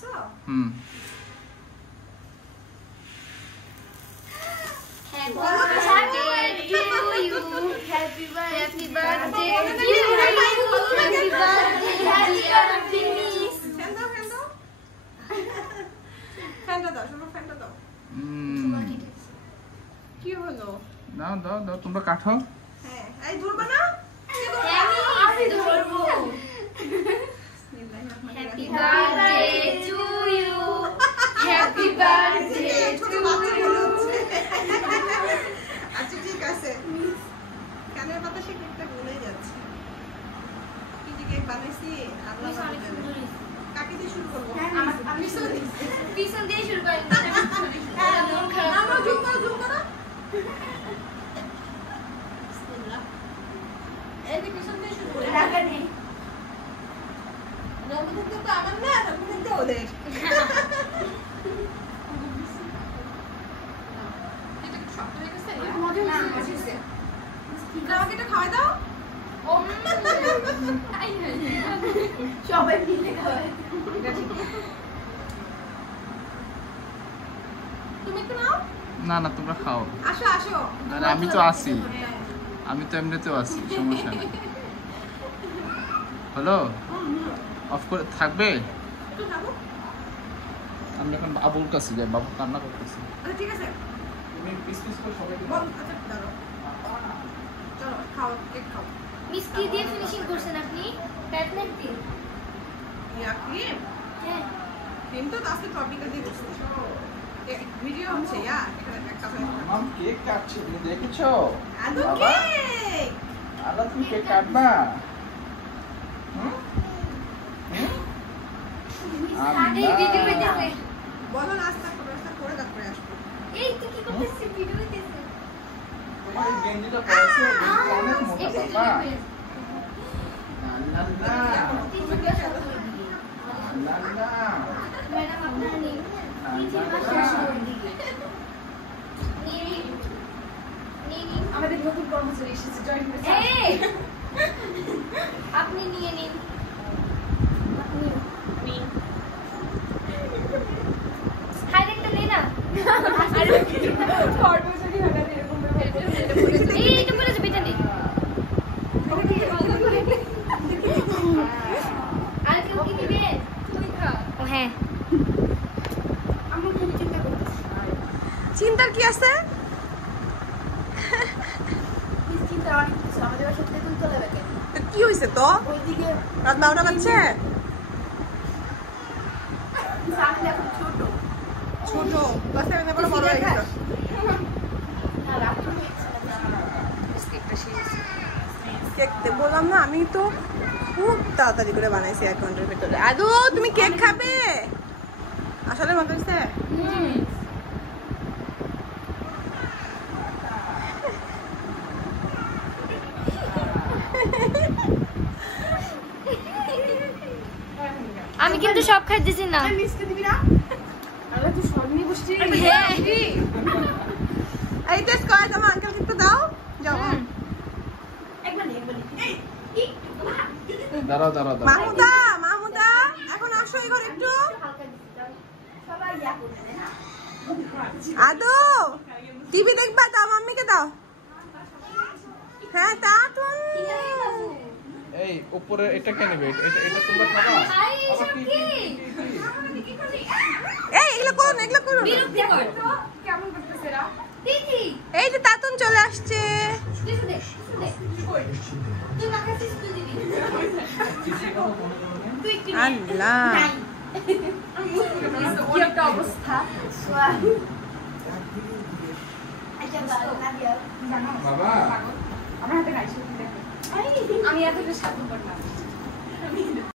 করছো? Happy birthday to you. Happy birthday to you. Happy birthday, happy miss. ফ্যানটা দাও, শোনো ফ্যানটা দাও। কি হলো? দাও দাও দাও, তোমরা কাটো। হ্যাঁ, এই ধরবা না? আমি ধরবো। Happy birthday to you. Happy birthday to you. আচ্ছা ঠিক আছে। কানের বাতাসে কেকটা গলে যাচ্ছে। কি যে কেক বানাইছি আল্লাহ জানে। কাকে দিয়ে শুরু করব? আমি পিছন দিয়ে শুরু করি। মন খারাপ। আমরা জুম করো। বিসমিল্লাহ। এই যে পিছন দিয়ে শুরু করি। রাখা নেই। রমজান তো আমার না, রমজান তো ওদের। এটা কি শক্ত হয়ে গেছে? মজা হচ্ছে। আমাকে এটা খাওয়াই দাও। সবাই মিলে খাওয়ায়। এটা ঠিক। তুমি একটু নাও। না না, তোমরা খাও। আসো। আরে আমি তো আছি, আমি তো এমনিতেও আছি, সমস্যা নেই। হ্যালো, অফ করে থাকবে? একটু খাবো। আমি এখন বাবুর কাছে যাই, বাবু কান্না করতেছে। আচ্ছা ঠিক আছে। তুমি পিস করে সবাইকে বল, আচ্ছা দাঁড়াও। চলো খাও, কেক খাও। মিস কি দিয়ে ফিনিশিং করছেন আপনি? প্যাটনেট দিয়ে। ইয়া ক্রিম। হ্যাঁ। ক্রিম তো আজকে টপিকে দিয়ে বসছি। ভিডিও হচ্ছে ইয়া, এখানে একটা মাম কেক কাটছে, তুমি দেখেছো? আদু বাবা? কেক। আলা তুমি কেক কাটবা? আগে ভিডিও হইতেছে। বলো নাস্তা করে তারপরে আসবো। এই তুই কি করতেছিস? ভিডিও হইতেছে। তোমার এই গেঞ্জিটা পরেছো, গেঞ্জিটা অনেক মোটা বাবা। না না তুমি কি খেলো? না না ম্যাডাম আপনার নেই। আমাদের নতুন কর্মচারী এসেছে, জয়েন করেছে। এই আপনি নিয়ে নিন। হাইলাইটটা নে না। কর্মচারী হঠাৎ এরকম এই এটা বলে যাবে, এটা নে। আর কেউ কি দিবে? তুমি খা। ও হ্যাঁ। আমার খুব চিন্তা করতেছি। চিন্তার কি আছে? চিন্তা অনেক কিছু আমাদের বাসা থেকে তুলতে হবে কেন? কি হয়েছে তো? ওইদিকে রাত 12টা বাজছে? সামনে এখন ছোট ছোট বাসে আমি বড় বড় হয়ে গেল। না রাত্র হয়েছে কেক বললাম না, আমি তো খুব তাড়াতাড়ি করে বানাইছি 1 ঘন্টার ভিতরে। আদু তুমি কেক খাবে? আসলে মনে হচ্ছে আমি কিন্তু সব খাইতেছি না। মিষ্টি দিবি না? আল্লাহ তুই স্বর্ণী বসছি। হ্যাঁ। এই টেস্ট করে দাও, আঙ্কেল একটু দাও। যাও একবার এই দাঁড়াও দাঁড়াও দাঁড়াও। মাহমুদা এখন আসো এই ঘরে একটু। হালকা দিতে সবাই ইয়া করবে না। আদু টিভি দেখবা, দাও মাম্মিকে দাও। হ্যাঁ তা তুমি এই উপরে এটা কে নেবে? এটা তোমরা খাবা? ভাই আবার সব কি কি? এই এগুলো করো না, এগুলো করো না। বিরক্তিকর। কেমন করতেছে এরা? দিদি এই যে তাতুন চলে আসছে। কিছু দে, কিছু দে। তুই না খাইছিস তুই দিবি। তুই একটু নে। আল্লাহ নাই। কি একটা অবস্থা। আচ্ছা ভালো না দিও জানো বাবা আমার হাতে খাইছি দেখো আমি এত বেশি সাথে করলাম